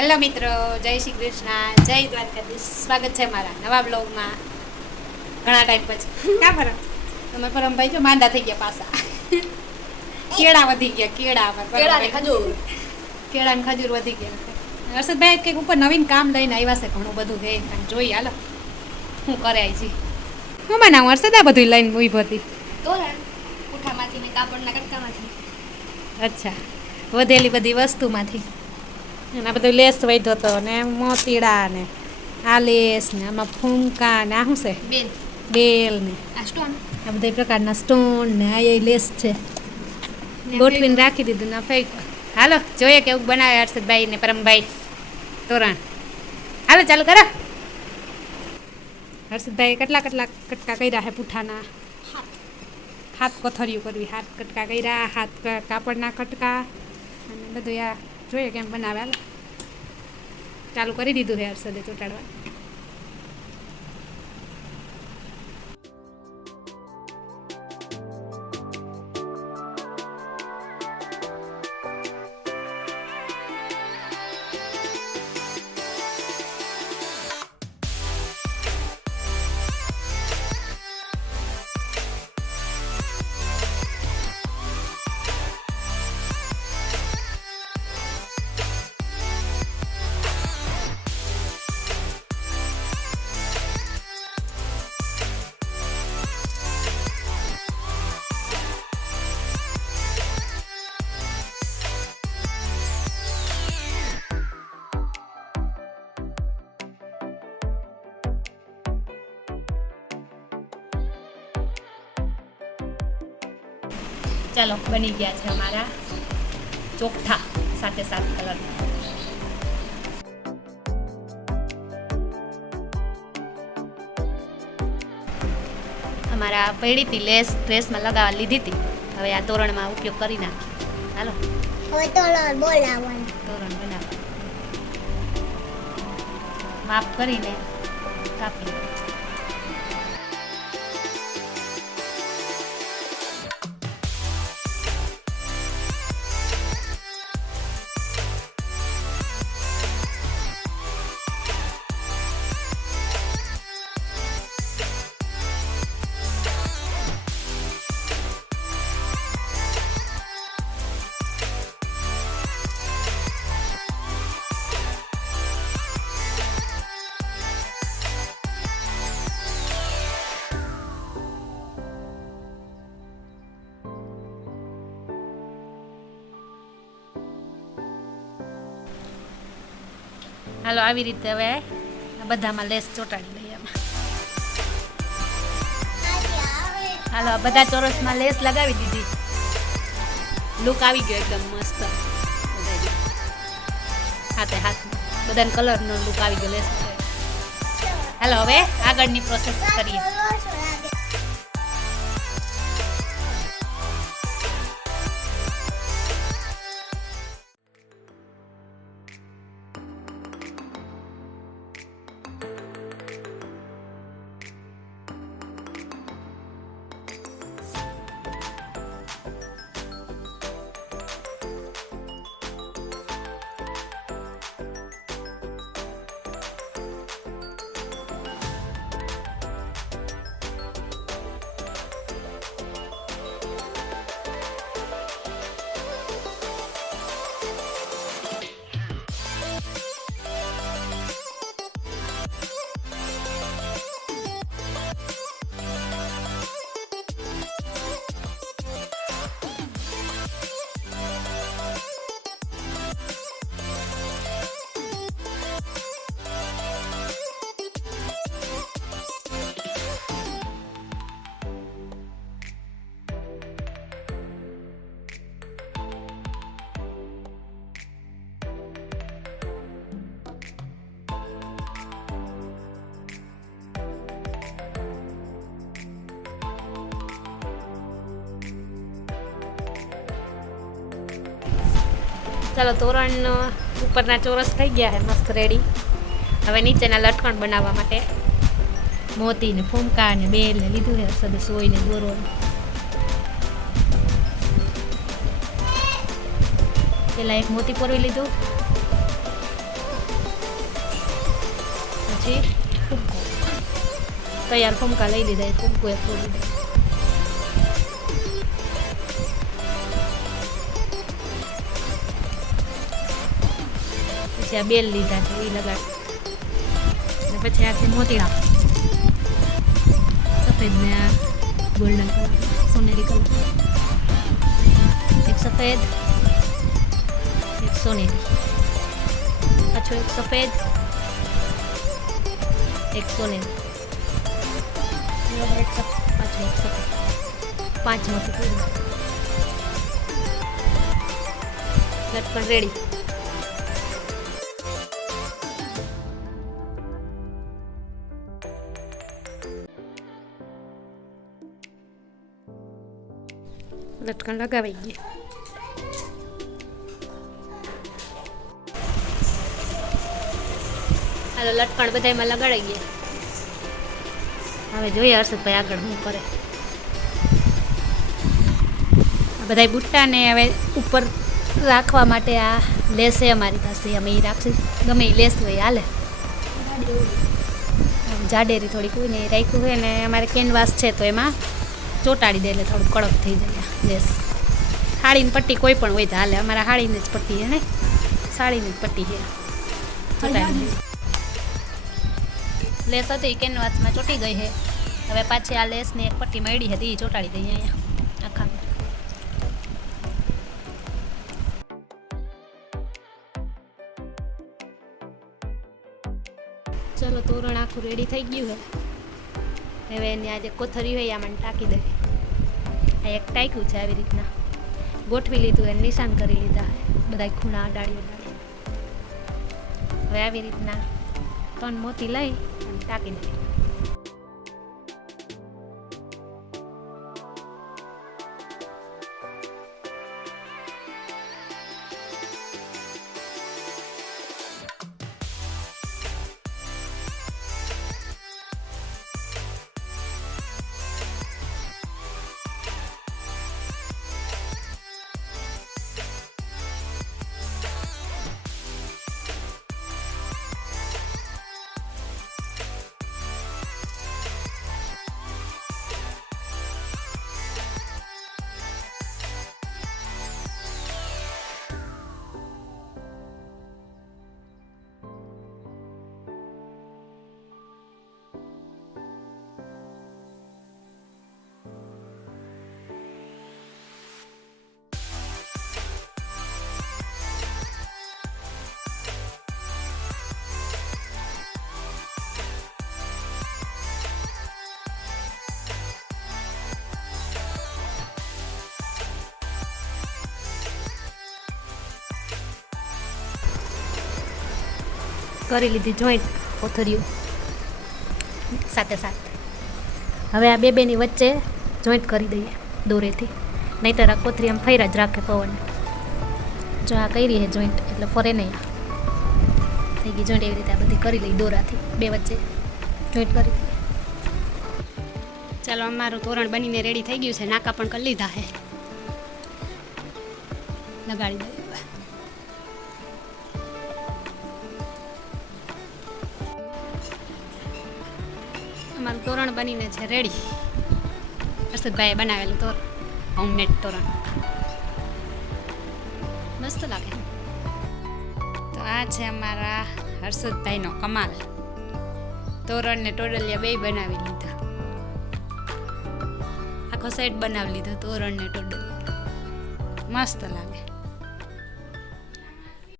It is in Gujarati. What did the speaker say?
હેલો મિત્રો, જય શ્રી કૃષ્ણ, જય દ્વારકાધીશ. સ્વાગત છે મારા નવા બ્લોગમાં. ઘણા ટાઈમ પછી ક્યાં ફરક તમે પરમભાઈ જો માંદા થઈ ગયા પાછા. કેળા વધી ગયા, કેળા ને ખજૂર વધી ગયા. હર્ષદભાઈ કંઈક ઉપર નવીન કામ લઈને આવ્યા છે, ઘણું બધું છે. જોઈએ હાલો શું કરે છે. હું બનાવું હર્ષદ? આ બધું લઈને ઊભી હતી. પૂઠામાંથી ને કાપડના કટકામાંથી. અચ્છા, વધેલી બધી વસ્તુમાંથી. એના બધું લેસ વધ્યો હતો ને મોતીડા ને આ લેસ ને આમાં ફૂંકા ને આ શું છે બેલ ને આ સ્ટોન, આ બધા પ્રકારના સ્ટોન ને આ એ લેસ છે. ગોઠવીને રાખી દીધું ને ફેંક. હાલો જોઈએ કેવું બનાવે હર્ષદભાઈ ને પરમભાઈ તોરણ. હાલો ચાલુ કરો. હર્ષદભાઈ કેટલા કટકા કર્યા છે પૂઠાના? હાથ કોથળિયું કરવી, હાથ કટકા કર્યા, હાથ કાપડના કટકા અને બધું આ જોઈએ કેમ બનાવે. હાલો ચાલુ કરી દીધું છે હર્ષદે ચોંટાડવા. ચાલો બની ગયા છે અમારા ચોકઠા સાથે 7 કલર. અમારા પૈડીથી લેસ ડ્રેસમાં લગાવવા લીધી હતી. હવે આ તોરણમાં ઉપયોગ કરી નાખીએ. હાલો હવે તોરણ બોલાવવાનું, તોરણ બનાવવાનું. માપ કરીને કાપી. હાલો આવી રીતે હવે બધામાં લેસ ચોંટાડી લઈએ. હાલો બધા ચોરસમાં લેસ લગાવી દીધી. લુક આવી ગયો એકદમ મસ્ત. હાથે હાથ બધાને કલરનો લુક આવી ગયો લેસ. હાલો હવે આગળની પ્રોસેસ કરીએ. ચાલો તોરણ ઉપરના ચોરસ થઈ ગયા છે મસ્ત રેડી. હવે નીચેના લટકણ બનાવવા માટે મોતી ને ફૂમકા ને બેલ ને લીધું છે. સદ સોય ને દોરો. પેલા એક મોતી પોરવી લીધું, પછી ફૂમકો તૈયાર ફૂમકા લઈ લીધા. ફૂમકો એક ફોડી દીધા. પછી આ બેલ લીધા છે એ લગાડી. અને પછી આ છે મોતીડા સફેદ ને આ ગોલ્ડન કલર સોનેરી કલર. એક સફેદ એક સોનેરી પાછો એક સફેદ એક સોનેરી પાછો એક સફેદ 5 મોતી પૂરી લટકણ રેડી. લટકણ લગાવી ગયા. હાલો લટકણ બધામાં લગાડી ગયા. હવે જોઈએ હર્ષદભાઈ આગળ શું કરે. બધા બુટ્ટાને હવે ઉપર રાખવા માટે આ લેસ છે અમારી પાસે. અમે એ રાખશું ગમે એ લેસ હોય હાલે. જાડેરી થોડીક હોય ને એ રાખ્યું હોય ને અમારે કેનવાસ છે તો એમાં ચોંટાડી દે એટલે થોડું કડક થઈ જાય લેસ. સાડીની પટ્ટી કોઈ પણ હોય તો હાલે. અમારા સાડીની જ પટ્ટી છે ને સાડીની જ પટ્ટી છે. ચોંટાડી લેસ હતી કેનવાસમાં ચોંટી ગઈ છે. હવે પાછી આ લેસની એક પટ્ટી મળી હતી એ ચોંટાડી દઈએ અહીંયા આખા. ચલો તોરણ આખું રેડી થઈ ગયું છે. હવે એની આજે કોથરી હોય આમાં ટાંકી દે. આ એક ટાંક્યું છે આવી રીતના ગોઠવી લીધું એને નિશાન કરી લીધા બધા ખૂણા અડાડી અડાડી. હવે આવી રીતના 3 મોતી લઈ અને ટાંકી દે. કરી લીધી જોઈન્ટ કોથરીઓ સાથે સાથે. હવે આ બેની વચ્ચે જોઈન્ટ કરી દઈએ દોરેથી, નહીંતર આ કોથરી આમ ફર્યા જ રાખે પવન. જો આ કરી છે જોઈન્ટ એટલે ફરે નહીં. થઈ ગઈ જોઈન્ટ. એવી રીતે આ બધી કરી લઈ દોરાથી બે વચ્ચે જોઈન્ટ કરી દઈએ. ચાલો અમારું તોરણ બનીને રેડી થઈ ગયું છે. નાકા પણ કરી લીધા છે. લગાડી દઈએ. અમારું તોરણ બનીને છે રેડી. હર્ષદભાઈએ બનાવેલું તોરણ, હોમમેડ તોરણ મસ્ત લાગે. તો આ છે અમારા હર્ષદભાઈનો કમાલ. તોરણ ને ટોડલિયા બે બનાવી લીધા. આખો સેટ બનાવી લીધો તોરણ ને ટોડલિયા. મસ્ત લાગે.